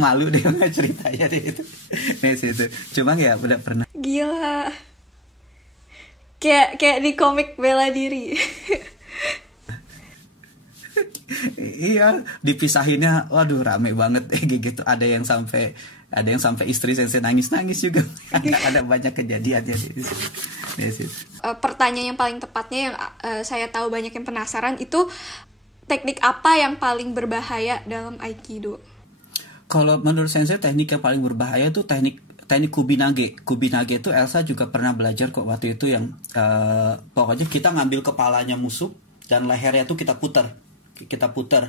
Malu deh nggak ceritanya deh itu di situ. Cuma ya udah pernah. Gila. Kayak di komik bela diri. Iya, dipisahinnya waduh rame banget gitu. Ada yang sampai istri Sensei nangis juga. ada banyak kejadiannya di situ. Pertanyaan yang paling tepatnya yang saya tahu banyak yang penasaran itu, teknik apa yang paling berbahaya dalam Aikido? Kalau menurut Sensei teknik yang paling berbahaya itu teknik Kubinage. Kubinage itu Elsa juga pernah belajar kok waktu itu, yang pokoknya kita ngambil kepalanya musuh dan lehernya tuh kita putar.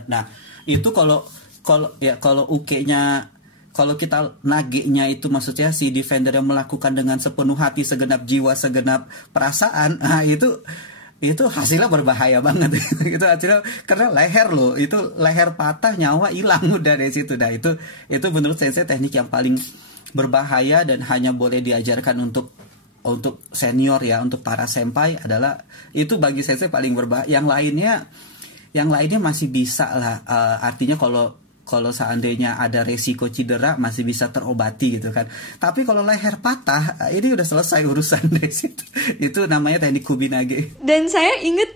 Nah, itu kalau uke-nya, kalau kita nage-nya itu maksudnya si defender yang melakukan dengan sepenuh hati, segenap jiwa, segenap perasaan, nah itu hasilnya berbahaya banget. Itu hasilnya karena leher loh, itu leher patah, nyawa hilang udah dari situ. Nah, itu menurut Sensei teknik yang paling berbahaya dan hanya boleh diajarkan untuk senior ya, untuk para senpai adalah itu bagi Sensei paling berbahaya. Yang lainnya masih bisa lah, artinya kalau seandainya ada resiko cedera masih bisa terobati gitu kan. Tapi kalau leher patah, ini udah selesai urusan dari situ. Itu namanya teknik Kubinage. Dan saya inget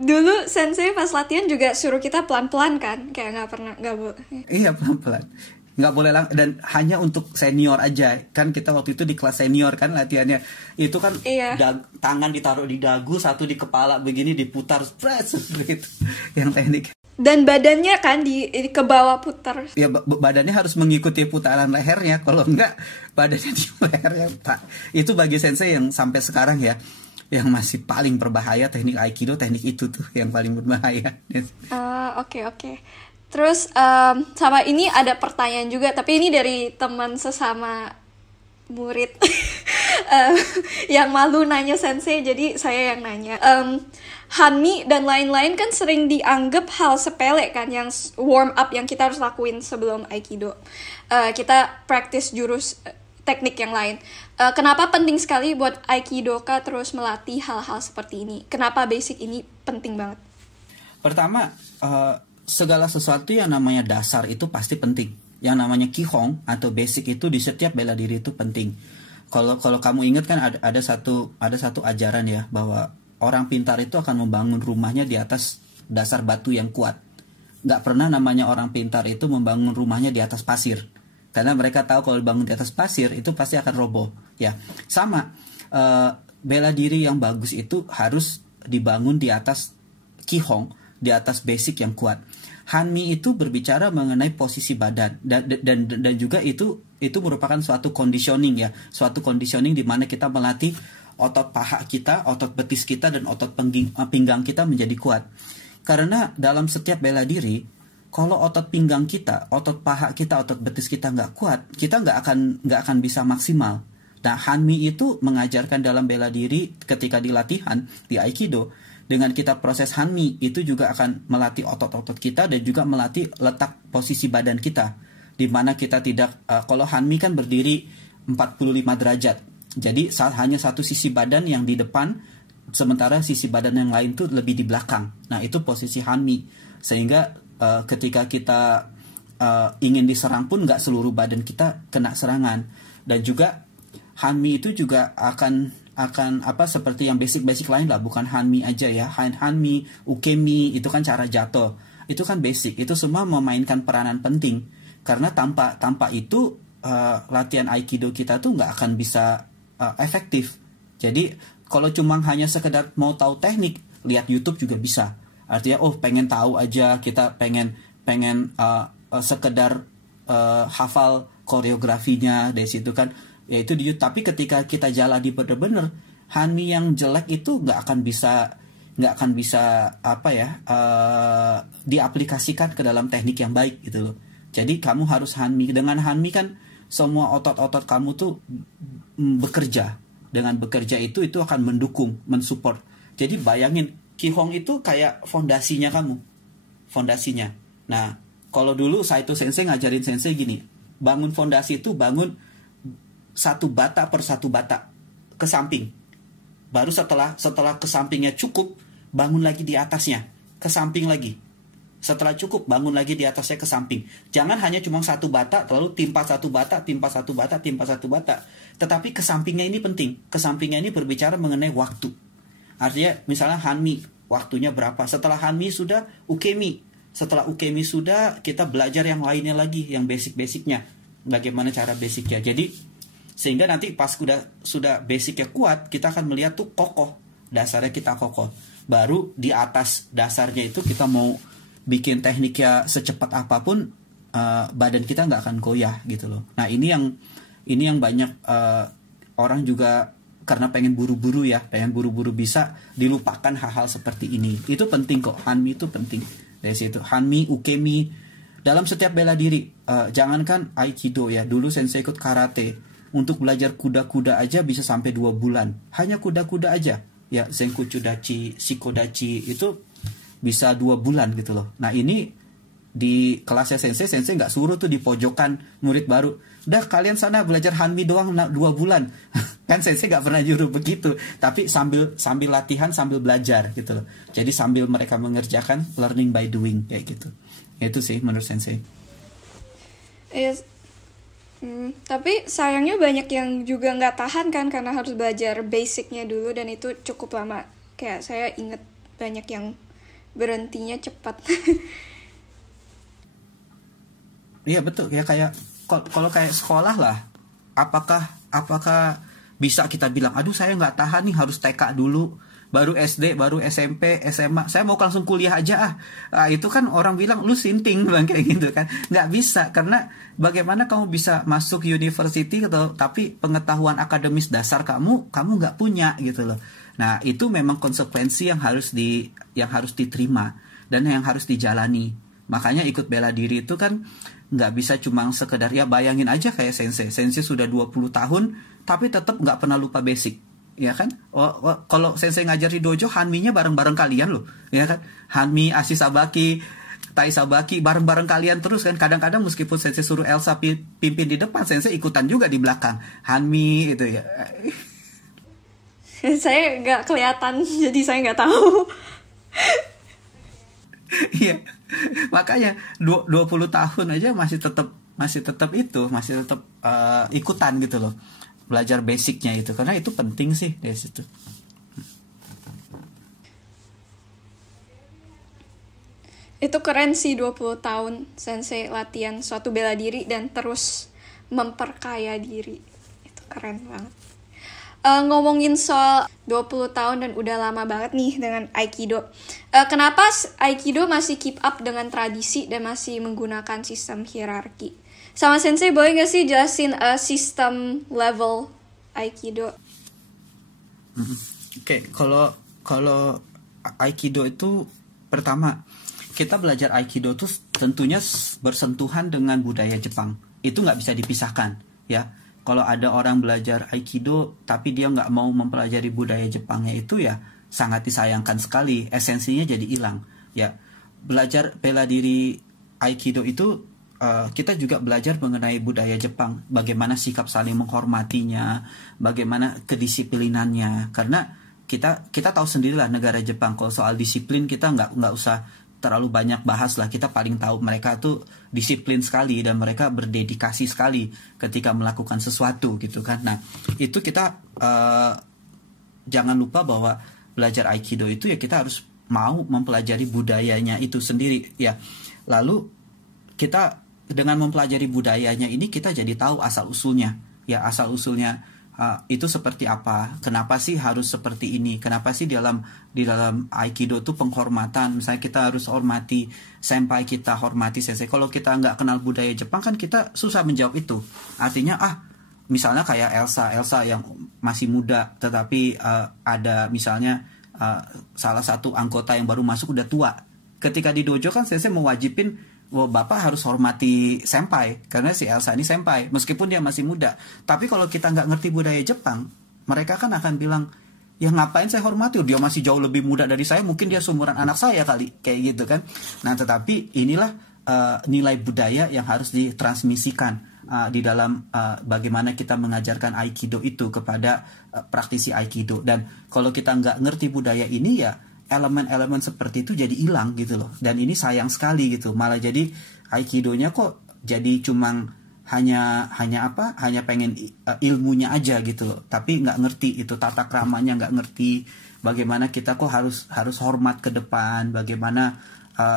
dulu Sensei pas latihan juga suruh kita pelan-pelan kan, kayak nggak boleh. Iya, pelan-pelan. Nggak boleh dan hanya untuk senior aja kan. Kita waktu itu di kelas senior kan latihannya itu kan. Iya. Tangan ditaruh di dagu, satu di kepala begini diputar press gitu yang teknik. Dan badannya kan di ke bawah putar. Ya badannya harus mengikuti putaran lehernya, kalau enggak badannya di lehernya Pak. Itu bagi Sensei yang sampai sekarang ya, yang masih paling berbahaya teknik Aikido, teknik itu tuh yang paling berbahaya. Oke. Terus sama ini ada pertanyaan juga, tapi ini dari teman sesama murid yang malu nanya Sensei, jadi saya yang nanya. Hanmi dan lain-lain kan sering dianggap hal sepele kan, yang warm up yang kita harus lakuin sebelum Aikido. Kita practice jurus teknik yang lain. Kenapa penting sekali buat Aikidoka terus melatih hal-hal seperti ini? Kenapa basic ini penting banget? Pertama, segala sesuatu yang namanya dasar itu pasti penting. Yang namanya kihong atau basic itu di setiap bela diri itu penting. Kalau kamu ingat kan ada satu ajaran ya, bahwa orang pintar itu akan membangun rumahnya di atas dasar batu yang kuat. Nggak pernah namanya orang pintar itu membangun rumahnya di atas pasir. Karena mereka tahu kalau dibangun di atas pasir itu pasti akan roboh. Ya, sama. Bela diri yang bagus itu harus dibangun di atas kihong, di atas basic yang kuat. Hanmi itu berbicara mengenai posisi badan dan juga itu merupakan suatu conditioning ya, suatu conditioning di mana kita melatih otot paha kita, otot betis kita, dan otot pinggang kita menjadi kuat. Karena dalam setiap bela diri, kalau otot pinggang kita, otot paha kita, otot betis kita nggak kuat, kita nggak akan bisa maksimal. Nah, Hanmi itu mengajarkan dalam bela diri ketika di latihan di Aikido, dengan kita proses Hanmi itu juga akan melatih otot-otot kita dan juga melatih letak posisi badan kita, di mana kita tidak kalau Hanmi kan berdiri 45 derajat. Jadi hanya satu sisi badan yang di depan, sementara sisi badan yang lain tuh lebih di belakang. Nah, itu posisi Hanmi. Sehingga ketika kita ingin diserang pun nggak seluruh badan kita kena serangan. Dan juga Hanmi itu juga akan akan apa seperti yang basic lain lah, bukan Hanmi aja ya. Hanmi, Ukemi itu kan cara jatuh. Itu kan basic. Itu semua memainkan peranan penting. Karena tanpa itu latihan Aikido kita tuh nggak akan bisa efektif. Jadi kalau cuma hanya sekedar mau tahu teknik, lihat YouTube juga bisa. Artinya pengen tahu aja, kita pengen sekedar hafal koreografinya dari situ kan, yaitu di YouTube. Tapi ketika kita jalani bener-bener, Hanmi yang jelek itu nggak akan bisa diaplikasikan ke dalam teknik yang baik gitu loh. Jadi kamu harus Hanmi. Dengan Hanmi kan semua otot-otot kamu tuh bekerja. Dengan bekerja itu akan mendukung, mensupport. Jadi bayangin, Kihong itu kayak fondasinya kamu. Fondasinya. Nah, kalau dulu Saito Sensei ngajarin Sensei gini, bangun fondasi itu bangun satu bata per satu bata ke samping. Baru setelah ke sampingnya cukup, bangun lagi di atasnya, ke samping lagi. Setelah cukup, bangun lagi di atasnya ke samping. Jangan hanya cuma satu bata, lalu timpa satu bata, timpa satu bata, timpa satu bata. Tetapi ke sampingnya ini penting. Ke sampingnya ini berbicara mengenai waktu. Artinya misalnya Hanmi, waktunya berapa. Setelah Hanmi sudah Ukemi. Setelah Ukemi sudah, kita belajar yang lainnya lagi, yang basic-basicnya. Bagaimana cara basicnya. Jadi, sehingga nanti pas sudah basicnya kuat, kita akan melihat tuh kokoh. Dasarnya kita kokoh. Baru di atas dasarnya itu kita mau bikin tekniknya secepat apapun, badan kita nggak akan goyah gitu loh. Nah ini yang banyak orang juga karena pengen buru-buru bisa dilupakan hal-hal seperti ini. Itu penting kok, Hanmi itu penting. Dari situ Hanmi, Ukemi dalam setiap bela diri. Jangankan Aikido ya, dulu Sensei ikut karate. Untuk belajar kuda-kuda aja bisa sampai 2 bulan. Hanya kuda-kuda aja. Ya, Zenkuchu Dachi, Shikodachi itu bisa 2 bulan gitu loh. Nah ini di kelasnya Sensei nggak suruh tuh di pojokan murid baru. Udah kalian sana belajar Hanmi doang 2 bulan. Kan Sensei nggak pernah nyuruh begitu. Tapi sambil latihan, sambil belajar gitu loh. Jadi sambil mereka mengerjakan, learning by doing kayak gitu. Itu sih menurut Sensei. Yes. Tapi sayangnya banyak yang juga nggak tahan kan, karena harus belajar basicnya dulu dan itu cukup lama. Kayak saya inget banyak yang berhentinya cepat. Iya betul ya, kayak kalau kayak sekolah lah, apakah bisa kita bilang, aduh saya nggak tahan nih, harus TK dulu, baru SD, baru SMP, SMA, saya mau langsung kuliah aja itu kan orang bilang lu sinting bang, kayak gitu kan. Nggak bisa, karena bagaimana kamu bisa masuk university gitu, tapi pengetahuan akademis dasar kamu nggak punya gitu loh. Nah itu memang konsekuensi yang harus diterima dan yang harus dijalani. Makanya ikut bela diri itu kan nggak bisa cuma sekedar, ya bayangin aja kayak Sensei sudah 20 tahun tapi tetap nggak pernah lupa basic, ya kan? Kalau Sensei ngajar di dojo, Hanmi-nya bareng-bareng kalian loh, ya kan? Hanmi, Ashi Sabaki, Tai Sabaki bareng-bareng kalian terus kan. Kadang-kadang meskipun Sensei suruh Elsa pimpin di depan, Sensei ikutan juga di belakang Hanmi itu ya. Saya nggak kelihatan, jadi saya nggak tahu. Iya, makanya 20 tahun aja masih tetap ikutan gitu loh, belajar basicnya itu, karena itu penting sih dari situ. Itu keren sih, 20 tahun Sensei latihan suatu bela diri dan terus memperkaya diri. Itu keren banget. Ngomongin soal 20 tahun dan udah lama banget nih dengan Aikido. Kenapa Aikido masih keep up dengan tradisi dan masih menggunakan sistem hierarki? Sama Sensei boleh gak sih jelasin sistem level Aikido? Oke, kalau Aikido itu pertama, kita belajar Aikido tuh tentunya bersentuhan dengan budaya Jepang. Itu nggak bisa dipisahkan ya. Kalau ada orang belajar Aikido tapi dia nggak mau mempelajari budaya Jepangnya, itu ya sangat disayangkan sekali. Esensinya jadi hilang. Ya, belajar bela diri Aikido itu kita juga belajar mengenai budaya Jepang, bagaimana sikap saling menghormatinya, bagaimana kedisiplinannya. Karena kita tahu sendirilah negara Jepang, kalau soal disiplin kita nggak usah terlalu banyak bahas lah. Kita paling tahu mereka tuh disiplin sekali dan mereka berdedikasi sekali ketika melakukan sesuatu gitu kan. Nah itu kita jangan lupa bahwa belajar Aikido itu ya kita harus mau mempelajari budayanya itu sendiri ya. Lalu kita dengan mempelajari budayanya ini kita jadi tahu asal usulnya ya, asal usulnya itu seperti apa, kenapa sih harus seperti ini, kenapa sih di dalam Aikido itu penghormatan, misalnya kita harus hormati senpai kita, hormati sensei. Kalau kita nggak kenal budaya Jepang kan kita susah menjawab itu. Artinya misalnya kayak Elsa yang masih muda, tetapi ada misalnya salah satu anggota yang baru masuk udah tua. Ketika di dojo kan sensei mewajibin, bapak harus hormati senpai karena si Elsa ini senpai meskipun dia masih muda. Tapi kalau kita nggak ngerti budaya Jepang, mereka kan akan bilang, ya ngapain saya hormati, dia masih jauh lebih muda dari saya, mungkin dia seumuran anak saya kali, kayak gitu kan. Nah tetapi inilah nilai budaya yang harus ditransmisikan di dalam bagaimana kita mengajarkan Aikido itu kepada praktisi Aikido. Dan kalau kita nggak ngerti budaya ini ya elemen-elemen seperti itu jadi hilang gitu loh. Dan ini sayang sekali gitu. Malah jadi Aikidonya kok jadi cuma hanya pengen ilmunya aja gitu loh. Tapi nggak ngerti itu tata kramanya, nggak ngerti bagaimana kita kok harus hormat ke depan, bagaimana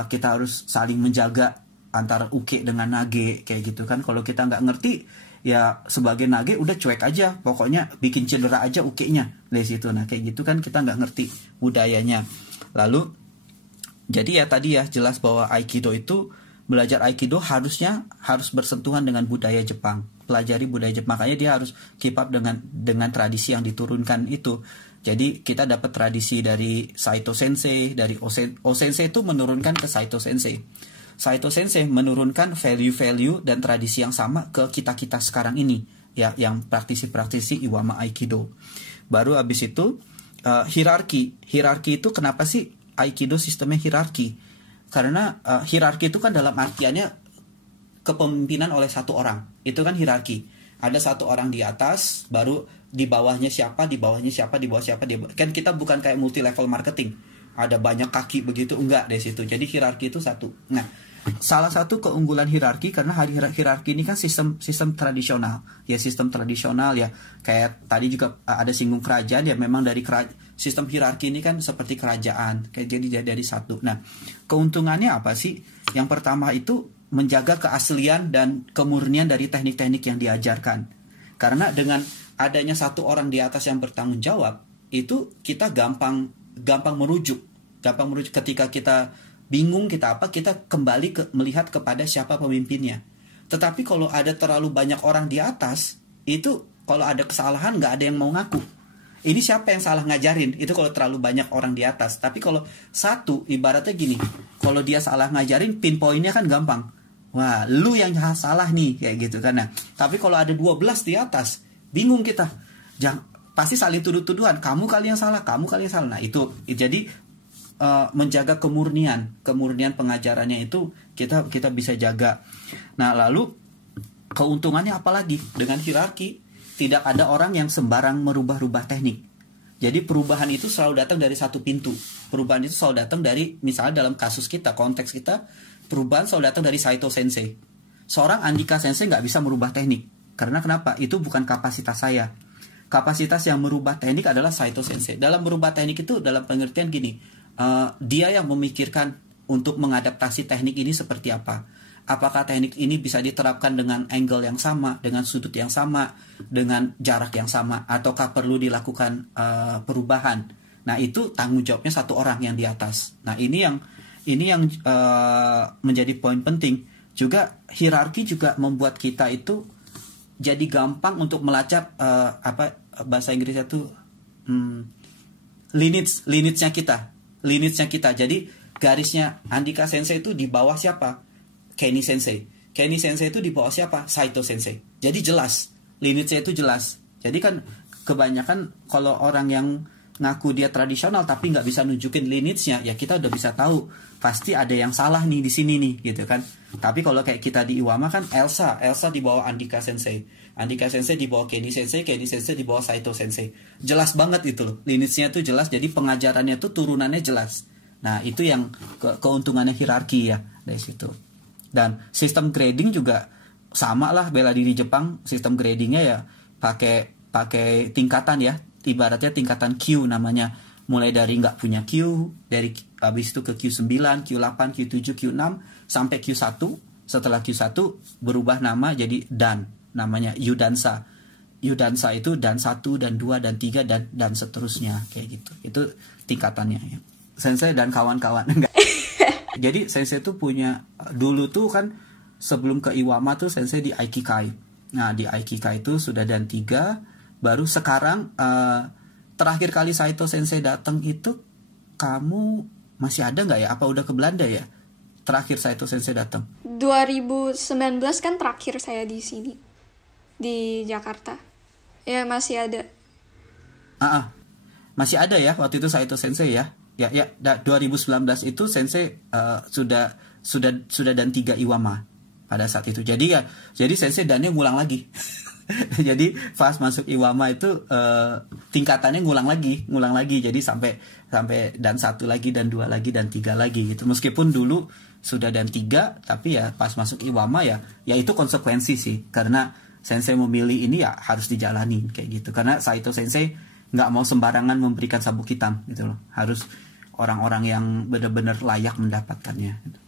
kita harus saling menjaga antara uke dengan nage kayak gitu kan. Kalau kita nggak ngerti ya sebagai nage udah cuek aja, pokoknya bikin cedera aja ukenya dari situ. Nah kayak gitu kan kita nggak ngerti budayanya. Lalu jadi ya tadi ya jelas bahwa Aikido itu, belajar Aikido harus bersentuhan dengan budaya Jepang, pelajari budaya Jepang. Makanya dia harus keep up dengan tradisi yang diturunkan itu. Jadi kita dapat tradisi dari Saito Sensei, dari O Sensei itu menurunkan ke Saito Sensei. Saito Sensei menurunkan value-value dan tradisi yang sama ke kita sekarang ini ya, yang praktisi-praktisi Iwama Aikido. Baru habis itu hierarki itu kenapa sih Aikido sistemnya hierarki? Karena hierarki itu kan dalam artiannya kepemimpinan oleh satu orang, itu kan hierarki. Ada satu orang di atas, baru di bawahnya siapa, di bawahnya siapa, di bawah siapa. Kan kita bukan kayak multi level marketing, ada banyak kaki begitu, enggak dari situ. Jadi hierarki itu satu. Nah, salah satu keunggulan hierarki, karena hierarki ini kan sistem tradisional ya, sistem tradisional ya, kayak tadi juga ada singgung kerajaan ya, memang dari sistem hierarki ini kan seperti kerajaan, kayak jadi dari satu. Nah keuntungannya apa sih? Yang pertama itu menjaga keaslian dan kemurnian dari teknik-teknik yang diajarkan, karena dengan adanya satu orang di atas yang bertanggung jawab itu kita gampang merujuk ketika kita bingung kita kembali melihat kepada siapa pemimpinnya. Tetapi kalau ada terlalu banyak orang di atas, itu kalau ada kesalahan nggak ada yang mau ngaku. Ini siapa yang salah ngajarin? Itu kalau terlalu banyak orang di atas. Tapi kalau satu, ibaratnya gini, kalau dia salah ngajarin, pinpointnya kan gampang. Wah, lu yang salah nih, kayak gitu kan. Nah, tapi kalau ada 12 di atas, bingung kita. Pasti saling tuduh-tuduhan. Kamu kali yang salah, kamu kali yang salah. Nah, itu jadi menjaga kemurnian pengajarannya itu kita bisa jaga. Nah lalu keuntungannya apalagi dengan hierarki, tidak ada orang yang sembarang merubah-rubah teknik. Jadi perubahan itu selalu datang dari satu pintu. Perubahan itu selalu datang dari, misalnya dalam kasus kita, konteks kita, perubahan selalu datang dari Saito Sensei. Seorang Andika Sensei nggak bisa merubah teknik. Karena kenapa? Itu bukan kapasitas saya. Kapasitas yang merubah teknik adalah Saito Sensei. Dalam merubah teknik itu dalam pengertian gini, dia yang memikirkan untuk mengadaptasi teknik ini seperti apa. Apakah teknik ini bisa diterapkan dengan angle yang sama, dengan sudut yang sama, dengan jarak yang sama, ataukah perlu dilakukan perubahan. Nah itu tanggung jawabnya satu orang yang di atas. Nah ini yang menjadi poin penting. Juga hierarki juga membuat kita itu jadi gampang untuk melacak bahasa Inggrisnya itu lineage-nya kita. Jadi garisnya Andika Sensei itu di bawah siapa? Kenny Sensei itu di bawah siapa? Saito Sensei. Jadi jelas, lineage-nya itu jelas. Jadi kan kebanyakan kalau orang yang ngaku dia tradisional tapi nggak bisa nunjukin lineage-nya, ya kita udah bisa tahu pasti ada yang salah nih di sini nih, gitu kan. Tapi kalau kayak kita di Iwama kan Elsa di bawah Andika Sensei di bawah Kenny Sensei di bawah Saito Sensei. Jelas banget itu loh, lineage-nya tuh jelas, jadi pengajarannya tuh turunannya jelas. Nah itu yang keuntungannya hierarki ya dari situ. Dan sistem grading juga sama lah, bela diri Jepang sistem gradingnya ya pakai tingkatan ya. ibaratnya tingkatan Q namanya. Mulai dari nggak punya Q, dari habis itu ke Q9, Q8, Q7, Q6 sampai Q1. Setelah Q1 berubah nama jadi Dan, namanya Yudansa. Yudansa itu Dan 1, Dan 2, Dan 3 dan seterusnya kayak gitu. Itu tingkatannya ya. Sensei dan kawan-kawan. Jadi Sensei tuh punya, dulu tuh kan sebelum ke Iwama tuh Sensei di Aikikai. Nah, di Aikikai itu sudah Dan 3, baru sekarang terakhir kali Saito Sensei datang itu kamu masih ada nggak ya? Apa udah ke Belanda ya? Terakhir Saito Sensei datang. 2019 kan terakhir saya di sini. Di Jakarta. Ya masih ada. Masih ada ya waktu itu Saito Sensei ya. Ya 2019 itu Sensei sudah Dan 3 Iwama pada saat itu. Jadi Sensei dannya ngulang lagi. Jadi pas masuk Iwama itu tingkatannya ngulang lagi. Jadi sampai Dan 1 lagi, Dan 2 lagi, Dan 3 lagi gitu. Meskipun dulu sudah Dan 3, tapi ya pas masuk Iwama ya itu konsekuensi sih. Karena Sensei memilih ini ya harus dijalani kayak gitu. Karena Saito Sensei nggak mau sembarangan memberikan sabuk hitam gitu loh. Harus orang-orang yang benar-benar layak mendapatkannya gitu.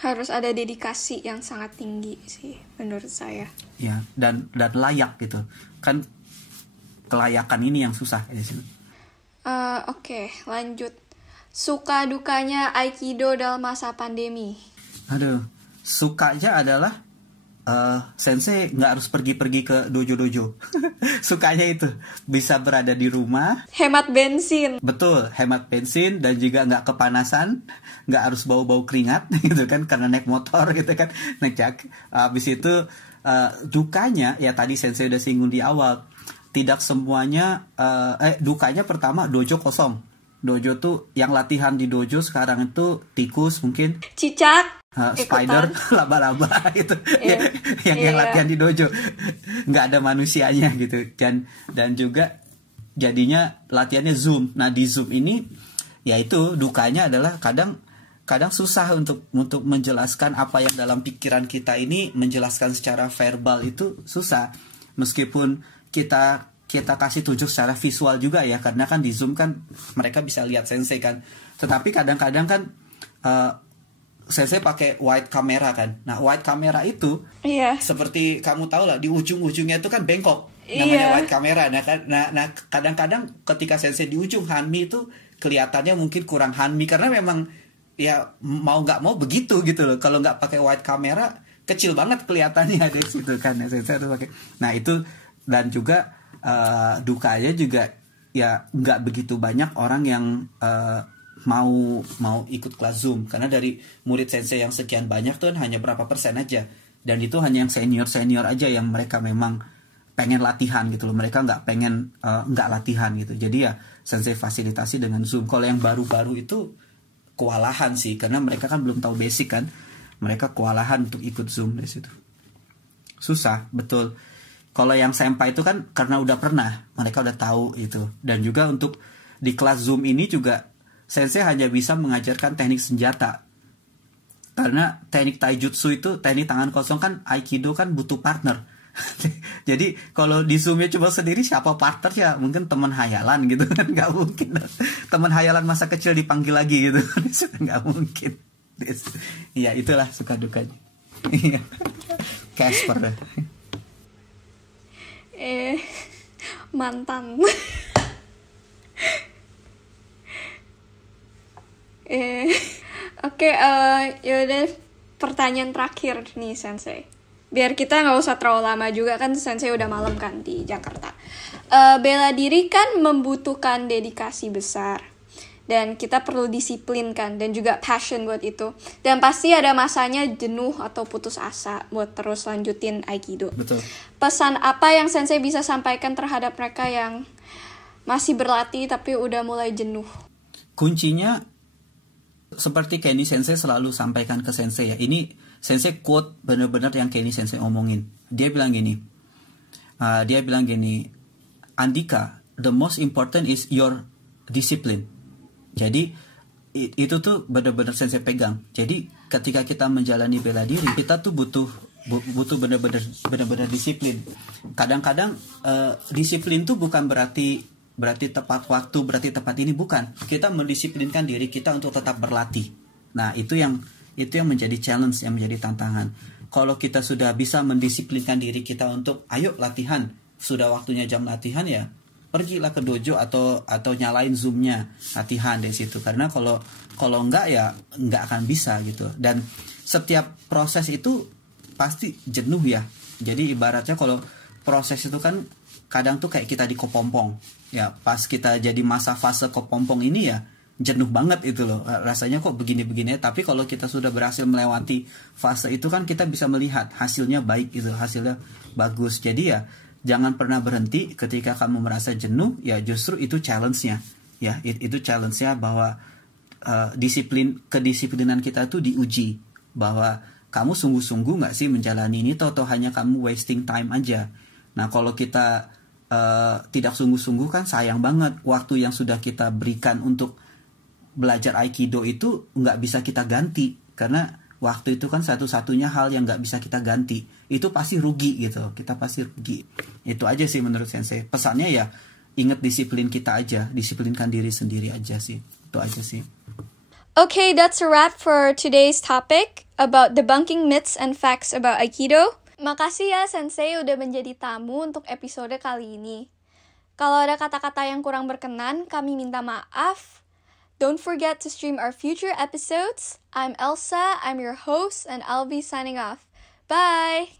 Harus ada dedikasi yang sangat tinggi sih menurut saya. Ya, dan layak gitu. Kan kelayakan ini yang susah ya sih. Oke, lanjut. Suka dukanya Aikido dalam masa pandemi. Sukanya adalah Sensei nggak harus pergi-pergi ke dojo-dojo. Sukanya itu bisa berada di rumah. Hemat bensin. Betul, hemat bensin dan juga nggak kepanasan, nggak harus bau-bau keringat gitu kan karena naik motor gitu kan, naik jak. Habis itu dukanya ya tadi Sensei udah singgung di awal. Tidak semuanya dukanya pertama dojo kosong. Dojo tuh yang latihan di dojo sekarang itu tikus mungkin. Cicak. Spider, laba-laba itu yang latihan di dojo, nggak ada manusianya gitu dan juga jadinya latihannya Zoom. Nah di Zoom ini ya itu dukanya adalah kadang susah untuk menjelaskan apa yang dalam pikiran kita ini, menjelaskan secara verbal itu susah meskipun kita kasih tunjuk secara visual juga ya, karena kan di Zoom kan mereka bisa lihat Sensei kan, tetapi kadang-kadang kan Sensei pakai wide camera kan. Nah wide camera itu seperti kamu tahu lah di ujung-ujungnya itu kan bengkok namanya wide camera. Nah kadang-kadang ketika Sensei di ujung hanmi itu kelihatannya mungkin kurang hanmi karena memang ya mau nggak mau begitu gitu loh. Kalau nggak pakai wide camera kecil banget kelihatannya deh gitu kan. Sensei harus pakai. Nah itu dan juga dukanya juga ya nggak begitu banyak orang yang mau ikut kelas Zoom karena dari murid Sensei yang sekian banyak tuh hanya berapa persen aja, dan itu hanya yang senior aja yang mereka memang pengen latihan gitu loh, mereka nggak pengen nggak latihan gitu. Jadi ya Sensei fasilitasi dengan Zoom. Kalau yang baru-baru itu kewalahan sih karena mereka kan belum tahu basic kan, mereka kewalahan untuk ikut Zoom di situ. Susah betul. Kalau yang senpai itu kan karena udah pernah, mereka udah tahu itu. Dan juga untuk di kelas Zoom ini juga Sensei hanya bisa mengajarkan teknik senjata. Karena teknik taijutsu itu, teknik tangan kosong kan Aikido kan butuh partner. Jadi kalau di Zoom-nya coba sendiri siapa partnernya? Mungkin teman hayalan gitu kan, nggak mungkin. Teman hayalan masa kecil dipanggil lagi gitu, nggak mungkin. Ya itulah suka dukanya. Casper dah. Mantan. Oke, yaudah pertanyaan terakhir nih Sensei. Biar kita nggak usah terlalu lama juga kan Sensei udah malam kan di Jakarta. Bela diri kan membutuhkan dedikasi besar. Dan kita perlu disiplin kan dan juga passion buat itu. Dan pasti ada masanya jenuh atau putus asa buat terus lanjutin Aikido. Betul. Pesan apa yang Sensei bisa sampaikan terhadap mereka yang masih berlatih tapi udah mulai jenuh? Kuncinya seperti Kenny Sensei selalu sampaikan ke Sensei ya. Ini Sensei quote benar-benar yang Kenny Sensei omongin. Dia bilang gini, Andika, the most important is your discipline. Jadi itu tuh benar-benar Sensei pegang. Jadi ketika kita menjalani bela diri, kita tuh butuh benar-benar disiplin. Kadang-kadang disiplin tuh bukan berarti berarti tepat waktu, berarti tepat ini, bukan. Kita mendisiplinkan diri kita untuk tetap berlatih. Nah, itu yang menjadi challenge, yang menjadi tantangan. Kalau kita sudah bisa mendisiplinkan diri kita untuk ayo latihan, sudah waktunya jam latihan ya, pergilah ke dojo atau nyalain Zoom-nya, latihan dari situ. Karena kalau enggak ya enggak akan bisa gitu. Dan setiap proses itu pasti jenuh ya. Jadi ibaratnya kalau proses itu kan kadang tuh kayak kita di kepompong. Ya, pas kita jadi masa fase kepompong ini ya jenuh banget itu loh. Rasanya kok begini-begini, tapi kalau kita sudah berhasil melewati fase itu kan kita bisa melihat hasilnya baik gitu, hasilnya bagus. Jadi ya jangan pernah berhenti ketika kamu merasa jenuh, ya justru itu challenge-nya. Ya, itu challenge-nya bahwa kedisiplinan kita tuh diuji, bahwa kamu sungguh-sungguh nggak sih menjalani ini, atau hanya kamu wasting time aja. Nah, kalau kita tidak sungguh-sungguh kan sayang banget. Waktu yang sudah kita berikan untuk belajar Aikido itu nggak bisa kita ganti, karena waktu itu kan satu-satunya hal yang nggak bisa kita ganti. Itu pasti rugi gitu, kita pasti rugi. Itu aja sih menurut Sensei. Pesannya ya ingat disiplin kita aja, disiplinkan diri sendiri aja sih. Itu aja sih. Okay, that's a wrap for today's topic about debunking myths and facts about Aikido. Makasih ya Sensei udah menjadi tamu untuk episode kali ini. Kalau ada kata-kata yang kurang berkenan, kami minta maaf. Don't forget to stream our future episodes. I'm Elsa, I'm your host, and I'll be signing off. Bye!